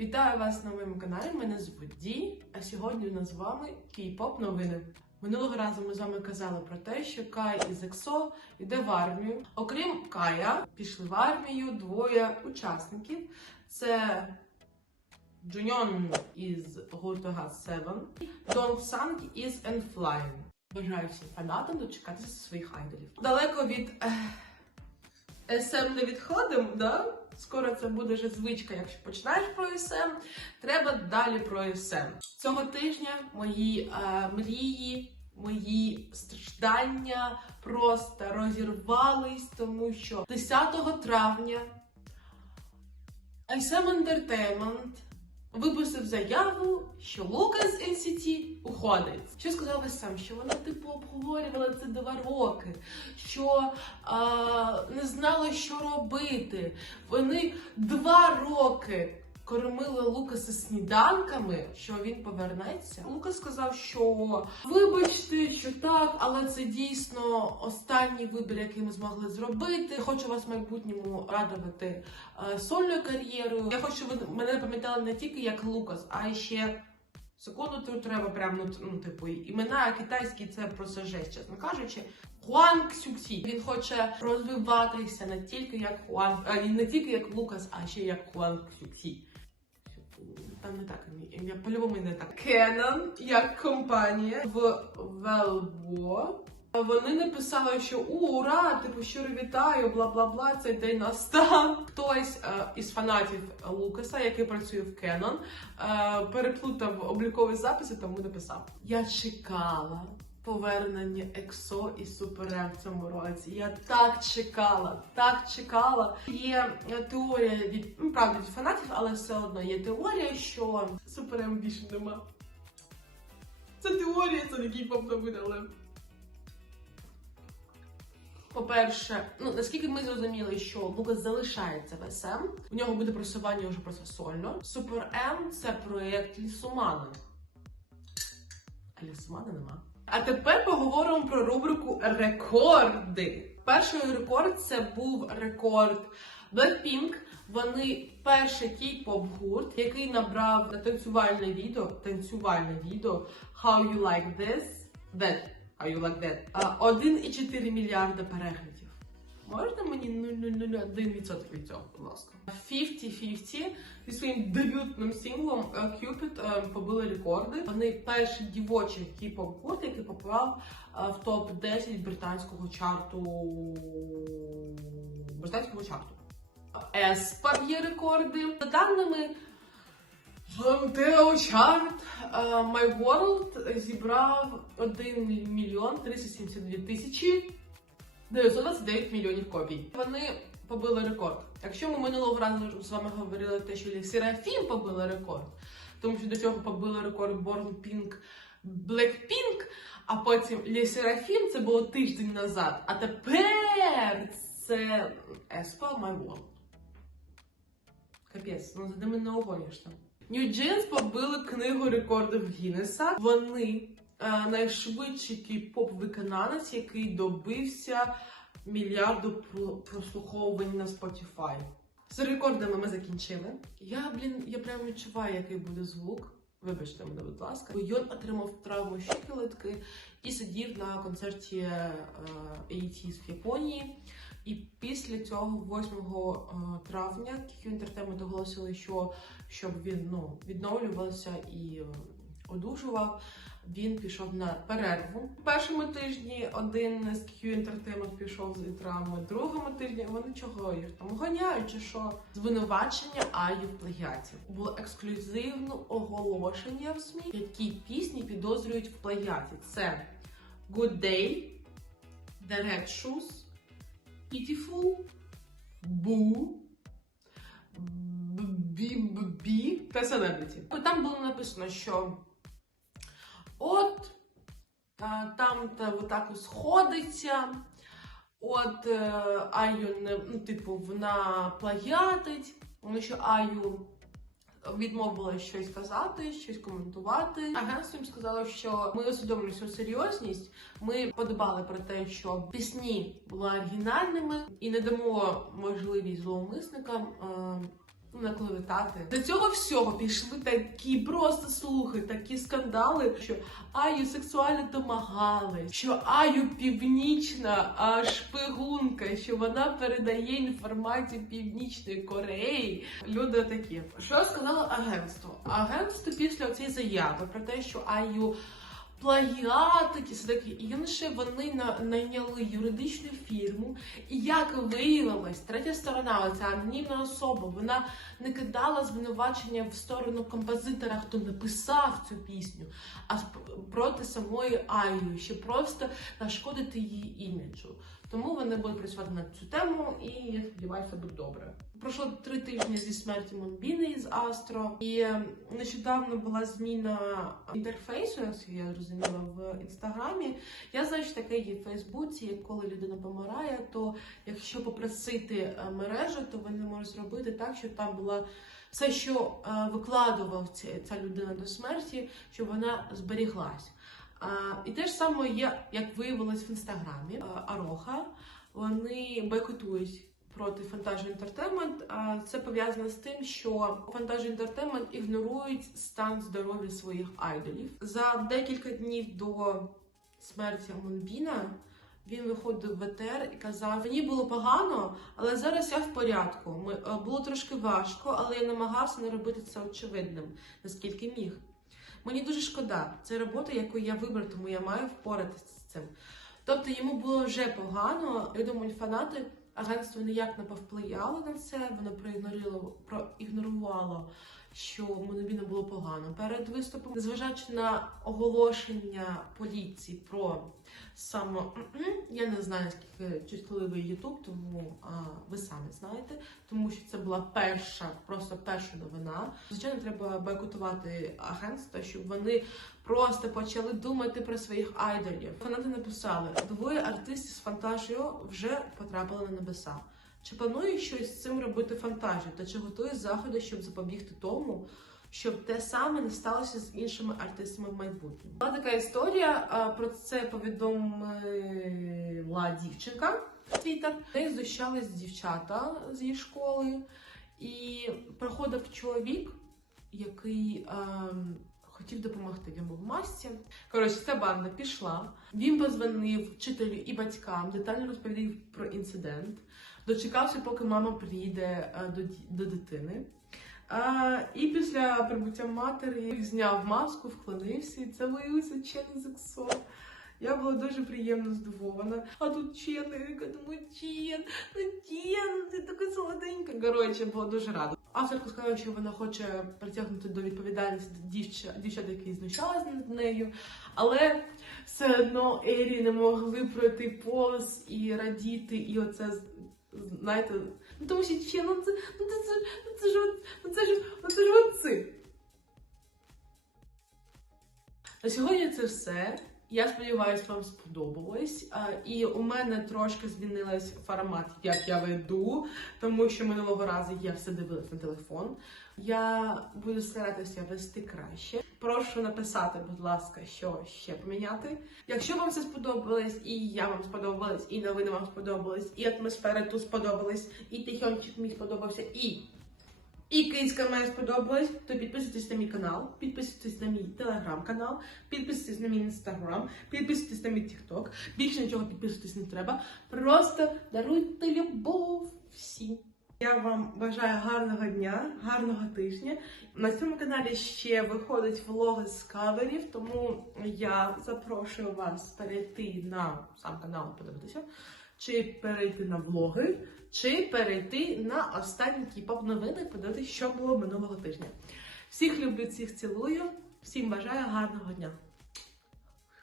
Вітаю вас на моєму каналі. Мене звуть Ді, а сьогодні у нас з вами кей-поп новини. Минулого разу ми з вами казали про те, що Кай із EXO йде в армію. Окрім Кая, пішли в армію двоє учасників. Це Джуньон із гурту GOT7, Донг Санг із Enflying. Бажаю всім фанатам дочекатися своїх айдолів. Далеко від ех, SM не відходимо, да? Скоро це буде вже звичка, якщо починаєш про СМ, треба далі про СМ. Цього тижня мої е, мрії, мої страждання просто розірвались, тому що 10 травня SM Entertainment випустив заяву, що Лукас NCT уходить. Що сказав сам? Що вони типу обговорювали це два роки, що а, не знали, що робити. Вони два роки кормили Лукаса сніданками, що він повернеться. Лукас сказав, що вибачте, що так, але це дійсно останній вибір, який ми змогли зробити. Хочу вас в майбутньому радувати е, сольною кар'єрою. Я хочу, щоб ви мене пам'ятали не тільки як Лукас, а ще. Секунду тут треба прям ну, ну типу імена китайські це просто жесть, чесно кажучи. Хуан Ксюксі. Він хоче розвиватися не тільки як Хуан, а, не тільки як Лукас, а ще як Хуан Ксюксі. Там не так ім'я, по-любому не так. Canon як компанія в Велбо. Вони написали, що ура, типу, щиро вітаю, бла бла бла, цей день настав. Хтось е, із фанатів Лукаса, який працює в Canon, е, переплутав облікові записи, тому написав: Я чекала повернення EXO і Суперем в цьому році. Я так чекала, так чекала. Є теорія від ну, правда від фанатів, але все одно є теорія, що Суперем більше нема. Це теорія, це не кей-поп новини, але. По-перше, ну наскільки ми зрозуміли, що Лукас залишається в СМ, у нього буде просування вже просто сольно. Супер М це проєкт Лісумани. А Лісумани нема. А тепер поговоримо про рубрику рекорди. Перший рекорд це був рекорд Blackpink. Вони перший кей-поп гурт, який набрав на танцювальне відео, танцювальне відео How You Like This, That, How You Like That, 1,4 мільярда переглядів. Можна мені 0,001% від цього, будь ласка. 50-50 зі своїм дебютним синглом е, Cupid е, побили рекорди. Вони перший дівочий кей-поп гурт, який попав е, в топ 10 британського чарту британського чарту. Еспа б'є рекорди. За даними Гантео Чарт, My World зібрав 1 мільйон 372 тисячі 929 мільйонів копій. Вони побили рекорд. Якщо ми минулого разу з вами говорили те, що Серафім побили рекорд, тому що до цього побили рекорд Born Pink Blackpink, а потім Лі Серафім це було тиждень назад. А тепер це Еспа My World. Капець, ну за ними не огониш там. New Jeans побили книгу рекордів Гіннеса. Вони найшвидший кей-поп виконавець, який добився мільярду про- прослуховувань на Spotify. З рекордами ми закінчили. Я, блін, я прям відчуваю, який буде звук. Вибачте мене, будь ласка. Йон отримав травму щиколотки і сидів на концерті е, ATEEZ в Японії. І після цього, 8 е, травня, QQ Entertainment оголосили, що щоб він ну, відновлювався і е, одужував, він пішов на перерву. В першому тижні один з QQ Entertainment пішов з травми, в другому тижні вони чого їх там гоняють чи що? Звинувачення Аю в плагіаті. Було ексклюзивне оголошення в СМІ, які пісні підозрюють в плагіаті. Це Good Day, The Red Shoes, Pitiful, Boo, BBB та Celebrity. Там було написано, що от е, там та отак сходиться. От е, Аю не ну, типу, вона плагіатить, тому що Аю відмовила щось казати, щось коментувати. Агентство їм сказало, що ми усвідомлюємо всю серйозність. Ми подбали про те, щоб пісні були оригінальними і не дамо можливість зловмисникам е, наклеветати. До цього всього пішли такі просто слухи, такі скандали, що Аю сексуально домагали, що Аю північна а, шпигунка, що вона передає інформацію Північної Кореї. Люди такі. Що сказало агентство? Агентство після цієї заяви про те, що Аю плагіат, все таке інше, вони на- найняли юридичну фірму, і як виявилось, третя сторона, оця анонімна особа, вона не кидала звинувачення в сторону композитора, хто написав цю пісню, а проти самої Аю, щоб просто нашкодити її іміджу. Тому вони будуть працювати над цю тему, і я сподіваюся, буде добре. Пройшло три тижні зі смерті Монбіни з Астро, і е, нещодавно була зміна інтерфейсу, як я зрозуміла, в інстаграмі. Я знаю, що таке є в Фейсбуці, як коли людина помирає, то якщо попросити е, мережу, то вони можуть зробити так, щоб там була все, що е, викладував ця людина до смерті, щоб вона зберіглась. І те ж саме є, як виявилось в інстаграмі. Ароха вони бойкотують проти Fantasia Entertainment. Це пов'язано з тим, що Fantasia Entertainment ігнорують стан здоров'я своїх айдолів. За декілька днів до смерті Монбіна він виходив в ЕТР і казав: мені було погано, але зараз я в порядку. Е, було трошки важко, але я намагався не робити це очевидним, наскільки міг. Мені дуже шкода. Це робота, яку я вибрав, тому я маю впоратися з цим. Тобто йому було вже погано. Я думаю, фанати агентство ніяк не повпливало на це. Воно проігнорувало, що Монобіну було погано перед виступом, незважаючи на оголошення поліції про само я не знаю наскільки чутливий Ютуб, тому а, ви самі знаєте, тому що це була перша, просто перша новина. Звичайно, треба бойкотувати агентство, щоб вони просто почали думати про своїх айдолів. Фанати написали: двоє артистів з фантажіо вже потрапили на небеса. Чи планує щось з цим робити фантажію? Та чи готує заходи, щоб запобігти тому, щоб те саме не сталося з іншими артистами в майбутньому? Була така історія. Про це повідомила дівчинка в Твіттер. Неї знущались дівчата з її школи, і приходив чоловік, який. ем, Хотів допомогти, він був в масці. Коротше, ця банда пішла. Він позвонив вчителю і батькам, детально розповів про інцидент. Дочекався, поки мама приїде е, до, до дитини. А, і після прибуття матері зняв маску, вклонився, і це виявився Чен Зексо. Я була дуже приємно здивована. А тут Чен, я думаю, Чен, ну Чен, ти така солоденька. Коротше, була дуже рада. Авторка сказала, що вона хоче притягнути до відповідальності дівчат, які знущалися над нею, але все одно Ері не могли пройти повз і радіти, і оце знаєте, ну тому що ще ну це ну це, це, ну, це ж ну, це ж ну, це ж оці. На сьогодні це все. Я сподіваюся, вам сподобалось. І у мене трошки змінилась формат, як я веду, тому що минулого разу я все дивилась на телефон. Я буду старатися вести краще. Прошу написати, будь ласка, що ще поміняти. Якщо вам це сподобалось, і я вам сподобалась, і новини вам сподобались, і атмосфера тут сподобалась, і тихончик мені сподобався, і і кицька моя сподобалась, то підписуйтесь на мій канал, підписуйтесь на мій телеграм-канал, підписуйтесь на мій інстаграм, підписуйтесь на мій тікток. Більше нічого підписуватись не треба. Просто даруйте любов всім. Я вам бажаю гарного дня, гарного тижня. На цьому каналі ще виходить влоги з каверів, тому я запрошую вас перейти на сам канал, подивитися, чи перейти на влоги, чи перейти на останні кіп-поп новини, подивитися, що було минулого тижня. Всіх люблю, всіх цілую, всім бажаю гарного дня.